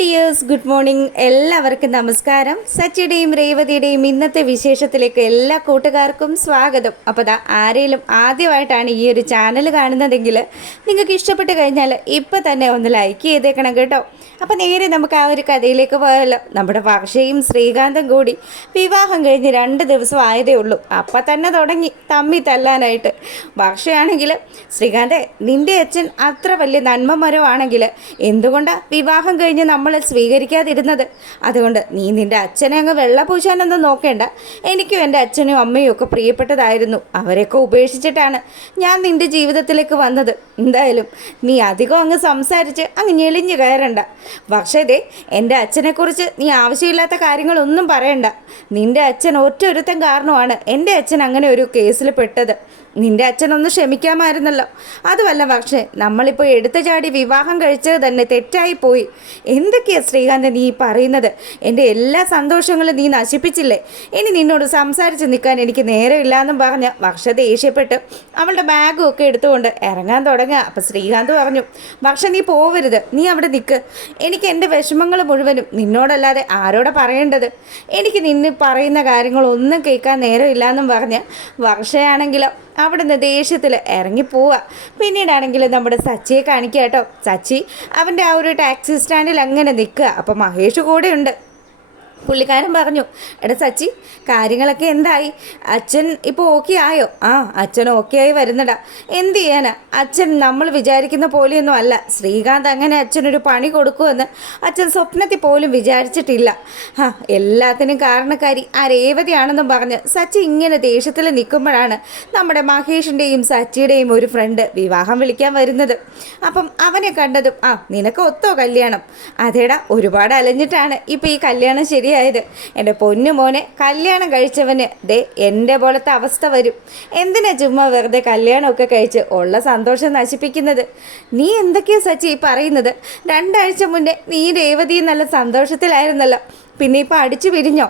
Dears, good morning. എല്ലാവർക്കും നമസ്കാരം. സച്ചിയുടെയും രേവതിയുടെയും ഇന്നത്തെ വിശേഷത്തിലേക്ക് എല്ലാ കൂട്ടുകാർക്കും സ്വാഗതം. അപ്പോൾ ആരെങ്കിലും ആദ്യമായിട്ടാണ് ഈ ഒരു ചാനൽ കാണുന്നതെങ്കിൽ നിങ്ങൾക്ക് ഇഷ്ടപ്പെട്ട് കഴിഞ്ഞാൽ ഇപ്പം തന്നെ ഒന്ന് ലൈക്ക് ചെയ്തേക്കണം കേട്ടോ. അപ്പോൾ നേരെ നമുക്ക് ആ ഒരു കഥയിലേക്ക് പോയാലോ. നമ്മുടെ വർഷയും ശ്രീകാന്തും കൂടി വിവാഹം കഴിഞ്ഞ് 2 ദിവസം ആയതേ ഉള്ളൂ. അപ്പം തന്നെ തുടങ്ങി തമ്മി തല്ലാനായിട്ട്. വർഷയാണെങ്കിൽ, ശ്രീകാന്തെ, നിൻ്റെ അച്ഛൻ അത്ര വലിയ നന്മമരമാണെങ്കിൽ എന്തുകൊണ്ടാണ് വിവാഹം കഴിഞ്ഞ് നമ്മൾ സ്വീകരിക്കാതിരുന്നത്? അതുകൊണ്ട് നീ നിൻ്റെ അച്ഛനെ അങ്ങ് വെള്ളപൂശാനൊന്നും നോക്കേണ്ട. എനിക്കും എൻ്റെ അച്ഛനും അമ്മയും ഒക്കെ പ്രിയപ്പെട്ടതായിരുന്നു. അവരെയൊക്കെ ഉപേക്ഷിച്ചിട്ടാണ് ഞാൻ നിൻ്റെ ജീവിതത്തിലേക്ക് വന്നത്. എന്തായാലും നീ അധികം അങ്ങ് സംസാരിച്ച് അങ്ങ് ഞെളിഞ്ഞു കയറണ്ട. പക്ഷേ എൻ്റെ അച്ഛനെക്കുറിച്ച് നീ ആവശ്യമില്ലാത്ത കാര്യങ്ങളൊന്നും പറയണ്ട. നിൻ്റെ അച്ഛൻ ഒറ്റൊരുത്തൻ കാരണമാണ് എൻ്റെ അച്ഛൻ അങ്ങനെ ഒരു കേസിൽ പെട്ടത്. നിൻ്റെ അച്ഛനൊന്ന് ക്ഷമിക്കാമായിരുന്നല്ലോ. അതുമല്ല പക്ഷേ, നമ്മളിപ്പോൾ എടുത്തു ചാടി വിവാഹം കഴിച്ചത് തന്നെ തെറ്റായിപ്പോയി. എന്തൊക്കെയാണ് ശ്രീകാന്ത് നീ പറയുന്നത്? എൻ്റെ എല്ലാ സന്തോഷങ്ങളും നീ നശിപ്പിച്ചില്ലേ? ഇനി നിന്നോട് സംസാരിച്ച് നിൽക്കാൻ എനിക്ക് നേരമില്ലാന്നും പറഞ്ഞ് വർഷ ദേഷ്യപ്പെട്ട് അവളുടെ ബാഗും ഒക്കെ എടുത്തുകൊണ്ട് ഇറങ്ങാൻ തുടങ്ങുക. അപ്പം ശ്രീകാന്ത് പറഞ്ഞു, വർഷ നീ പോവരുത്, നീ അവിടെ നിൽക്ക്. എനിക്ക് എൻ്റെ വിഷമങ്ങൾ മുഴുവനും നിന്നോടല്ലാതെ ആരോടെ പറയേണ്ടത്? എനിക്ക് നിന്നെ പറയുന്ന കാര്യങ്ങളൊന്നും കേൾക്കാൻ നേരമില്ലാന്നും പറഞ്ഞ് വർഷയാണെങ്കിലോ അവിടുന്ന് ദേഷ്യത്തിൽ ഇറങ്ങിപ്പോവുക. പിന്നീടാണെങ്കിൽ നമ്മുടെ സച്ചിയെ കാണിക്കുക കേട്ടോ. സച്ചി അവൻ്റെ ആ ഒരു ടാക്സി സ്റ്റാൻഡിൽ അങ്ങനെ നിൽക്കുക. അപ്പോൾ മഹേഷ് കൂടെയുണ്ട്. പുള്ളിക്കാരൻ പറഞ്ഞു, എടാ സച്ചി, കാര്യങ്ങളൊക്കെ എന്തായി? അച്ഛൻ ഇപ്പോൾ ഓക്കെ ആയോ? ആ, അച്ഛൻ ഓക്കെ ആയി വരുന്നടാ. എന്ത് ചെയ്യാനാ, അച്ഛൻ നമ്മൾ വിചാരിക്കുന്ന പോലെയൊന്നും അല്ല. ശ്രീകാന്ത് അങ്ങനെ അച്ഛനൊരു പണി കൊടുക്കുമെന്ന് അച്ഛൻ സ്വപ്നത്തിൽ പോലും വിചാരിച്ചിട്ടില്ല. എല്ലാത്തിനും കാരണക്കാരി ആ രേവതിയാണെന്നും പറഞ്ഞ് സച്ചി ഇങ്ങനെ ദേഷ്യത്തിൽ നിൽക്കുമ്പോഴാണ് നമ്മുടെ മഹേഷിൻ്റെയും സച്ചിയുടെയും ഒരു ഫ്രണ്ട് വിവാഹം വിളിക്കാൻ വരുന്നത്. അപ്പം അവനെ കണ്ടതും, നിനക്ക് ഒത്തോ കല്യാണം? അതേടാ, ഒരുപാട് അലഞ്ഞിട്ടാണ് ഇപ്പോൾ ഈ കല്യാണം ശരിയായത്. എൻ്റെ പൊന്നു മോനെ, കല്യാണം കഴിച്ചവന് ദേ എൻ്റെ പോലത്തെ അവസ്ഥ വരും. എന്തിനാ ചുമ്മാ വെറുതെ കല്യാണമൊക്കെ കഴിച്ച് ഉള്ള സന്തോഷം നശിപ്പിക്കുന്നത്? നീ എന്തൊക്കെയാ സച്ചി പറയുന്നത്? 2 ആഴ്ച മുന്നേ നീ രേവതി നല്ല സന്തോഷത്തിലായിരുന്നല്ലോ, പിന്നെ ഇപ്പോൾ അടിച്ചു പിരിഞ്ഞോ?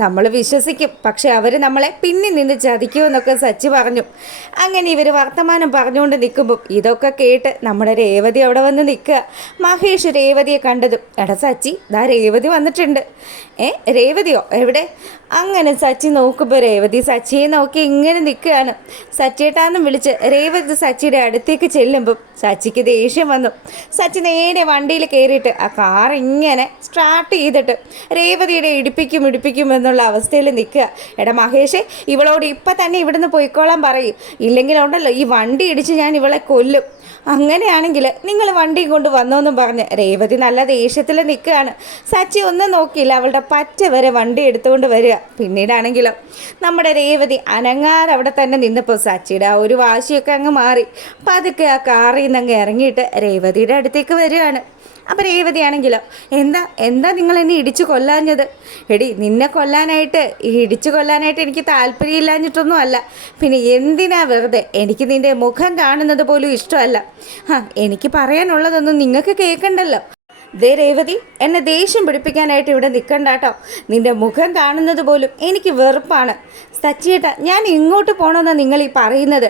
നമ്മൾ വിശ്വസിക്കും, പക്ഷെ അവർ നമ്മളെ പിന്നിൽ നിന്ന് ചതിക്കുമെന്നൊക്കെ സച്ചി പറഞ്ഞു. അങ്ങനെ ഇവർ വർത്തമാനം പറഞ്ഞുകൊണ്ട് നിൽക്കുമ്പോൾ ഇതൊക്കെ കേട്ട് നമ്മുടെ രേവതി അവിടെ വന്ന് നിൽക്കുക. മഹേഷ് രേവതിയെ കണ്ടതും, എടാ സച്ചി, ദാ രേവതി വന്നിട്ടുണ്ട്. രേവതിയോ? എവിടെ? അങ്ങനെ സച്ചി നോക്കുമ്പോൾ രേവതി സച്ചിയെ നോക്കി ഇങ്ങനെ നിൽക്കുകയാണ്. സച്ചിയേട്ടാന്നും വിളിച്ച് രേവതി സച്ചിയുടെ അടുത്തേക്ക് ചെല്ലുമ്പം സച്ചിക്ക് ദേഷ്യം വന്നു. സച്ചി നേരെ വണ്ടിയിൽ കയറിയിട്ട് ആ കാർ ഇങ്ങനെ സ്റ്റാർട്ട് ചെയ്തിട്ട് രേവതിയുടെ ഇടിപ്പിക്കും എന്നുള്ള അവസ്ഥയിൽ നിൽക്കുക. എടാ മഹേഷേ, ഇവളോട് ഇപ്പം തന്നെ ഇവിടുന്ന് പോയിക്കോളാൻ പറയും. ഇല്ലെങ്കിലുണ്ടല്ലോ ഈ വണ്ടി ഇടിച്ച് ഞാൻ ഇവളെ കൊല്ലും. അങ്ങനെയാണെങ്കിൽ നിങ്ങൾ വണ്ടി കൊണ്ട് വന്നോന്നും പറഞ്ഞ് രേവതി നല്ല ദേഷ്യത്തിൽ നിൽക്കുകയാണ്. സച്ചി ഒന്നും നോക്കിയില്ല, അവളുടെ പറ്റ വരെ വണ്ടി എടുത്തുകൊണ്ട് വരിക. പിന്നീടാണെങ്കിലോ നമ്മുടെ രേവതി അനങ്ങാതെ അവിടെ തന്നെ നിന്നപ്പോൾ സച്ചിയുടെ ആ ഒരു വാശിയൊക്കെ അങ്ങ് മാറി. പതുക്കെ ആ കാറിൽ നിന്ന് അങ്ങ് ഇറങ്ങിയിട്ട് രേവതിയുടെ അടുത്തേക്ക് വരികയാണ്. അപ്പോൾ രേവതിയാണെങ്കിലോ, എന്താ നിങ്ങൾ എന്നെ ഇടിച്ചു കൊല്ലാഞ്ഞത്? എടി, നിന്നെ കൊല്ലാനായിട്ട് ഇടിച്ചു കൊല്ലാനായിട്ട് എനിക്ക് താല്പര്യമില്ലാഞ്ഞിട്ടൊന്നും അല്ല. പിന്നെ എന്തിനാ വെറുതെ? എനിക്ക് നിൻ്റെ മുഖം കാണുന്നത് പോലും ഇഷ്ടമല്ല. എനിക്ക് പറയാനുള്ളതൊന്നും നിങ്ങൾക്ക് കേൾക്കണ്ടല്ലോ. ദേ രേവതി, എന്നെ ദേഷ്യം പിടിപ്പിക്കാനായിട്ട് ഇവിടെ നിൽക്കണ്ട കേട്ടോ. നിൻ്റെ മുഖം കാണുന്നത് പോലും എനിക്ക് വെറുപ്പാണ്. സച്ചിയേട്ടാ, ഞാൻ ഇങ്ങോട്ട് പോകണമെന്നാണ് നിങ്ങൾ ഈ പറയുന്നത്?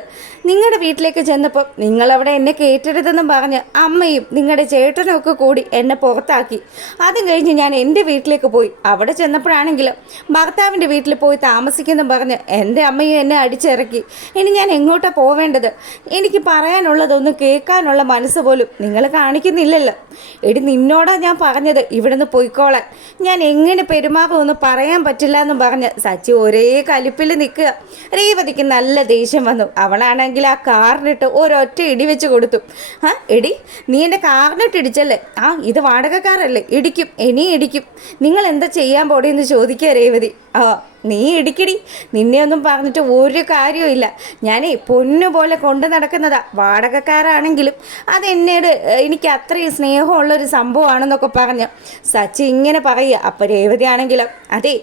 നിങ്ങളുടെ വീട്ടിലേക്ക് ചെന്നപ്പോൾ നിങ്ങളവിടെ എന്നെ കയറ്റരുതെന്നും പറഞ്ഞ് അമ്മയും നിങ്ങളുടെ ചേട്ടനും ഒക്കെ കൂടി എന്നെ പുറത്താക്കി. അതും കഴിഞ്ഞ് ഞാൻ എൻ്റെ വീട്ടിലേക്ക് പോയി. അവിടെ ചെന്നപ്പോഴാണെങ്കിലും ഭർത്താവിൻ്റെ വീട്ടിൽ പോയി താമസിക്കുമെന്നും പറഞ്ഞ് എൻ്റെ അമ്മയും എന്നെ അടിച്ചിറക്കി. ഇനി ഞാൻ എങ്ങോട്ടാണ് പോവേണ്ടത്? എനിക്ക് പറയാനുള്ളതൊന്നും കേൾക്കാനുള്ള മനസ്സ് പോലും നിങ്ങൾ കാണിക്കുന്നില്ലല്ലോ. എടി, നിന്നോടാ ഞാൻ പറഞ്ഞത് ഇവിടുന്ന് പോയിക്കോളാൻ. ഞാൻ എങ്ങനെ പെരുമാറുമെന്ന് പറയാൻ പറ്റില്ല എന്നും പറഞ്ഞ് സച്ചി ഒരേ കലിപ്പിൽ നിൽക്കുക. രേവതിക്ക് നല്ല ദേഷ്യം വന്നു. അവളാണെങ്കിൽ ആ കാറിനിട്ട് ഒരൊറ്റ ഇടി വെച്ച് കൊടുത്തു. എടി, നീ എൻ്റെ കാറിനിട്ട് ഇടിച്ചല്ലേ? ഇത് വാടകക്കാരല്ലേ, ഇടിക്കും, ഇനിയും ഇടിക്കും. നിങ്ങൾ എന്താ ചെയ്യാൻ പോടെയെന്ന് ചോദിക്കുക രേവതി. നീ ഇടിക്കടി, നിന്നെ ഒന്നും പറഞ്ഞിട്ട് ഒരു കാര്യവും. ഞാനേ പൊന്നുപോലെ കൊണ്ടു നടക്കുന്നതാ. വാടകക്കാരാണെങ്കിലും അതെന്നോട് എനിക്ക് അത്രയും സ്നേഹമുള്ളൊരു സംഭവമാണെന്നൊക്കെ പറഞ്ഞ് സച്ചി ഇങ്ങനെ പറയുക. അപ്പോൾ രേവതി ആണെങ്കിലും, അതെ,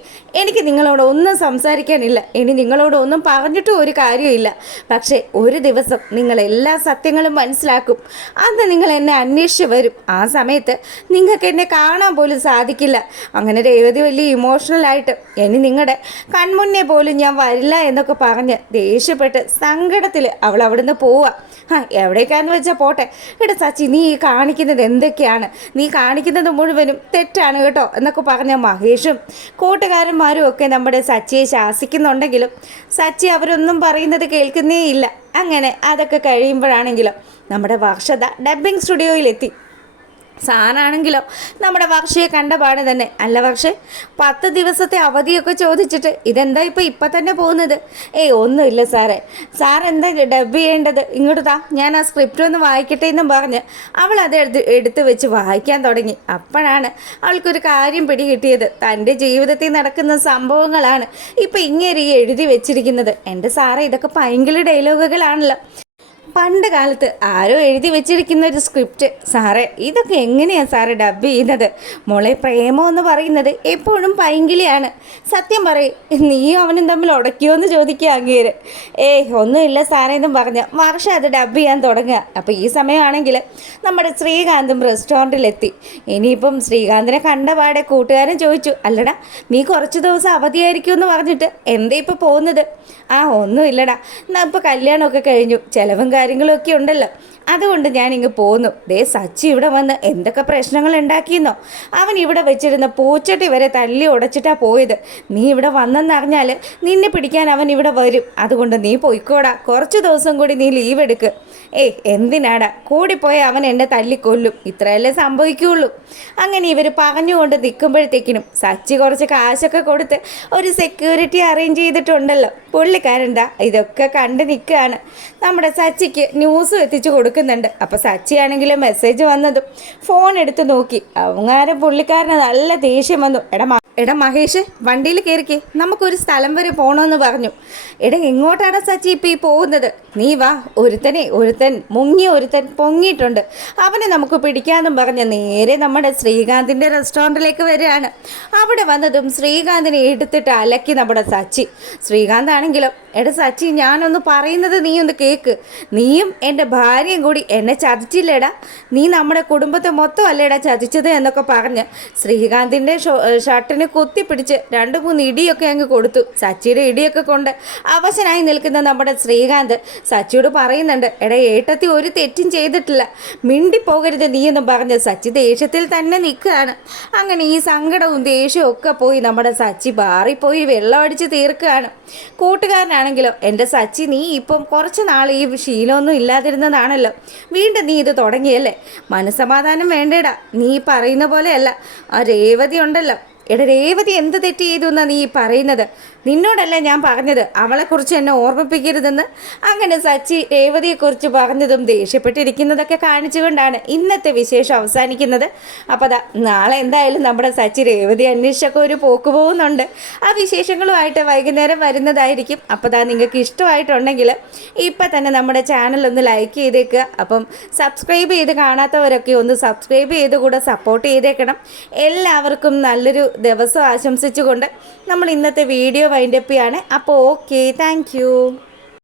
എനിക്ക് നിങ്ങളോട് ഒന്നും സംസാരിക്കാനില്ല. ഇനി നിങ്ങളോട് ഒന്നും പറഞ്ഞിട്ടും ഒരു കാര്യമില്ല. പക്ഷേ ഒരു ദിവസം നിങ്ങൾ എല്ലാ സത്യങ്ങളും മനസ്സിലാക്കും. അന്ന് നിങ്ങൾ എന്നെ അന്വേഷിച്ച് വരും. ആ സമയത്ത് നിങ്ങൾക്ക് എന്നെ കാണാൻ പോലും സാധിക്കില്ല. അങ്ങനെ രേവതി വലിയ ഇമോഷണലായിട്ട്, ഇനി ഇനി നിങ്ങളുടെ കൺമുന്നേ പോലും ഞാൻ വരില്ല എന്നൊക്കെ പറഞ്ഞ് ദേഷ്യപ്പെട്ട് സങ്കടത്തിൽ അവൾ അവിടുന്ന് പോവുക. എവിടേക്കാന്ന് വെച്ചാൽ പോട്ടെ. എടാ സച്ചി, നീ ഈ കാണിക്കുന്നത് എന്തൊക്കെയാണ്? നീ കാണിക്കുന്നത് മുഴുവനും തെറ്റാണ് കേട്ടോ എന്നൊക്കെ പറഞ്ഞ മഹേഷും കൂട്ടുകാരന്മാരും ഒക്കെ നമ്മുടെ സച്ചിയെ ശാസിക്കുന്നുണ്ടെങ്കിലും സച്ചി അവരൊന്നും പറയുന്നത് കേൾക്കുന്നേ ഇല്ല. അങ്ങനെ അതൊക്കെ കഴിയുമ്പോഴാണെങ്കിലും നമ്മുടെ വർഷത ഡബ്ബിംഗ് സ്റ്റുഡിയോയിലെത്തി. സാറാണെങ്കിലോ നമ്മുടെ വർഷയെ കണ്ട പാട് തന്നെ, അല്ല വർഷേ, 10 ദിവസത്തെ അവധിയൊക്കെ ചോദിച്ചിട്ട് ഇതെന്താ ഇപ്പം തന്നെ പോകുന്നത്? ഒന്നുമില്ല സാറേ, സാർ എന്താ ഡബ് ചെയ്യേണ്ടത്? ഇങ്ങോട്ട് താ, ഞാൻ ആ സ്ക്രിപ്റ്റ് ഒന്ന് വായിക്കട്ടെ എന്നും പറഞ്ഞ് അവൾ അത് എടുത്ത് വെച്ച് വായിക്കാൻ തുടങ്ങി. അപ്പോഴാണ് അവൾക്കൊരു കാര്യം പിടികിട്ടിയത്. തൻ്റെ ജീവിതത്തിൽ നടക്കുന്ന സംഭവങ്ങളാണ് ഇപ്പം ഇങ്ങനെ എഴുതി വെച്ചിരിക്കുന്നത്. എൻ്റെ സാറേ, ഇതൊക്കെ ഭയങ്കര ഡയലോഗുകളാണല്ലോ. പണ്ട് കാലത്ത് ആരോ എഴുതി വെച്ചിരിക്കുന്ന ഒരു സ്ക്രിപ്റ്റ്. സാറേ, ഇതൊക്കെ എങ്ങനെയാണ് സാറ് ഡബ് ചെയ്യുന്നത്? മോളെ, പ്രേമം എന്ന് പറയുന്നത് എപ്പോഴും പൈങ്കിളിയാണ്. സത്യം പറയും, നീയും അവനും തമ്മിൽ ഉടക്കിയോ എന്ന് ചോദിക്കുക അങ്ങേര്. ഒന്നുമില്ല സാറേ എന്നും പറഞ്ഞ് വർഷം അത് ഡബ് ചെയ്യാൻ തുടങ്ങുക. അപ്പോൾ ഈ സമയമാണെങ്കിൽ നമ്മുടെ ശ്രീകാന്തും റെസ്റ്റോറൻറ്റിലെത്തി. ഇനിയിപ്പം ശ്രീകാന്തിനെ കണ്ട പാടെ കൂട്ടുകാരൻ ചോദിച്ചു, അല്ലടാ, നീ കുറച്ച് ദിവസം അവധിയായിരിക്കും എന്ന് പറഞ്ഞിട്ട് എന്താ ഇപ്പോൾ പോകുന്നത്? ഒന്നുമില്ലടാ, ഇപ്പോൾ കല്യാണമൊക്കെ കഴിഞ്ഞു, ചിലവും കാര്യങ്ങളൊക്കെ ഉണ്ടല്ലോ, അതുകൊണ്ട് ഞാനിങ്ങ് പോന്നു. സച്ചി ഇവിടെ വന്ന് എന്തൊക്കെ പ്രശ്നങ്ങൾ ഉണ്ടാക്കിയെന്നോ. അവൻ ഇവിടെ വെച്ചിരുന്ന പൂച്ചട്ടി വരെ തല്ലി ഉടച്ചിട്ടാണ് പോയത്. നീ ഇവിടെ വന്നെന്നറിഞ്ഞാൽ നിന്നെ പിടിക്കാൻ അവൻ ഇവിടെ വരും. അതുകൊണ്ട് നീ പോയിക്കോടാ, കുറച്ച് ദിവസം കൂടി നീ ലീവ് എടുക്ക്. എന്തിനാടാ, കൂടിപ്പോയ അവൻ എന്നെ തല്ലിക്കൊല്ലും, ഇത്രയല്ലേ സംഭവിക്കുകയുള്ളൂ. അങ്ങനെ ഇവർ പറഞ്ഞുകൊണ്ട് നിൽക്കുമ്പോഴത്തേക്കിനും സച്ചി കുറച്ച് കാശൊക്കെ കൊടുത്ത് ഒരു സെക്യൂരിറ്റി അറേഞ്ച് ചെയ്തിട്ടുണ്ടല്ലോ. പുള്ളിക്കാരൻ്റെ ഇതൊക്കെ കണ്ട് നിൽക്കുകയാണ്. നമ്മുടെ സച്ചിക്ക് ന്യൂസും എത്തിച്ചു കൊടുക്കുന്നുണ്ട്. അപ്പോൾ സച്ചിയാണെങ്കിൽ മെസ്സേജ് വന്നതും ഫോൺ എടുത്ത് നോക്കി. അവങ്ങാരും പുള്ളിക്കാരന് നല്ല ദേഷ്യം വന്നു. എടാ മഹേഷ്, വണ്ടിയിൽ കയറിക്കേ, നമുക്കൊരു സ്ഥലം വരെ പോകണമെന്ന് പറഞ്ഞു. എങ്ങോട്ടാണ് സച്ചി ഇപ്പോൾ ഈ പോകുന്നത്? നീ വാ, ഒരുത്തൻ പൊങ്ങിയിട്ടുണ്ട്, അവനെ നമുക്ക് പിടിക്കാമെന്നും പറഞ്ഞ് നേരെ നമ്മുടെ ശ്രീകാന്തിൻ്റെ റെസ്റ്റോറൻറ്റിലേക്ക് വരികയാണ്. അവിടെ വന്നതും ശ്രീകാന്തിനെ എടുത്തിട്ട് അലക്കി നമ്മുടെ സച്ചി. ശ്രീകാന്താണെങ്കിലും, സച്ചി, ഞാനൊന്ന് പറയുന്നത് നീ ഒന്ന് കേൾക്ക്. നീയും എൻ്റെ ഭാര്യയും കൂടി എന്നെ ചതിച്ചില്ലേടാ, നീ നമ്മുടെ കുടുംബത്തെ മൊത്തം അല്ലേടാ ചതിച്ചത് എന്നൊക്കെ പറഞ്ഞ് ശ്രീകാന്തിൻ്റെ ഷർട്ടിന് കുത്തിപ്പിടിച്ച് 2-3 ഇടിയൊക്കെ അങ്ങ് കൊടുത്തു. സച്ചിയുടെ ഇടിയൊക്കെ കൊണ്ട് അവശനായി നിൽക്കുന്ന നമ്മുടെ ശ്രീകാന്ത് സച്ചിയോട് പറയുന്നുണ്ട്, ഏട്ടത്തി ഒരു തെറ്റും ചെയ്തിട്ടില്ല, മിണ്ടിപ്പോകരുത് നീ എന്നും പറഞ്ഞ് സച്ചി ദേഷ്യത്തിൽ തന്നെ നിൽക്കുകയാണ്. അങ്ങനെ ഈ സങ്കടവും ദേഷ്യവും ഒക്കെ പോയി നമ്മുടെ സച്ചി ബാറിൽ പോയി വെള്ളം അടിച്ച് തീർക്കുകയാണ്. കൂട്ടുകാരനാണെങ്കിലോ, എൻ്റെ സച്ചി, നീ ഇപ്പം കുറച്ച് നാൾ ഈ ശീലമൊന്നും ഇല്ലാതിരുന്നതാണല്ലോ, വീണ്ടും നീ ഇത് തുടങ്ങിയല്ലേ, മനസ്സമാധാനം വേണ്ടേടാ. നീ പറയുന്ന പോലെയല്ല ആ രേവതി ഉണ്ടല്ലോ. രേവതി എന്ത് തെറ്റ് ചെയ്തു എന്നാണ് നീ പറയുന്നത്? നിന്നോടല്ല ഞാൻ പറഞ്ഞത് അവളെക്കുറിച്ച് എന്നെ ഓർമ്മിപ്പിക്കരുതെന്ന്. അങ്ങനെ സച്ചി രേവതിയെക്കുറിച്ച് പറഞ്ഞതും ദേഷ്യപ്പെട്ടിരിക്കുന്നതൊക്കെ കാണിച്ചുകൊണ്ടാണ് ഇന്നത്തെ വിശേഷം അവസാനിക്കുന്നത്. അപ്പോൾ നാളെ എന്തായാലും നമ്മുടെ സച്ചി രേവതി അന്വേഷിച്ചൊക്കെ ഒരു പോക്ക് പോകുന്നുണ്ട്. ആ വിശേഷങ്ങളുമായിട്ട് വൈകുന്നേരം വരുന്നതായിരിക്കും. അപ്പോൾ നിങ്ങൾക്ക് ഇഷ്ടമായിട്ടുണ്ടെങ്കിൽ ഇപ്പം തന്നെ നമ്മുടെ ചാനൽ ഒന്ന് ലൈക്ക് ചെയ്തേക്കുക. അപ്പം സബ്സ്ക്രൈബ് ചെയ്ത് കാണാത്തവരൊക്കെ ഒന്ന് സബ്സ്ക്രൈബ് ചെയ്ത് കൂടെ സപ്പോർട്ട് ചെയ്തേക്കണം. എല്ലാവർക്കും നല്ലൊരു ദിവസം ആശംസിച്ചുകൊണ്ട് നമ്മൾ ഇന്നത്തെ വീഡിയോ വൈൻഡപ്പ് ചെയ്യാണ്. അപ്പോൾ ഓക്കെ, താങ്ക് യു.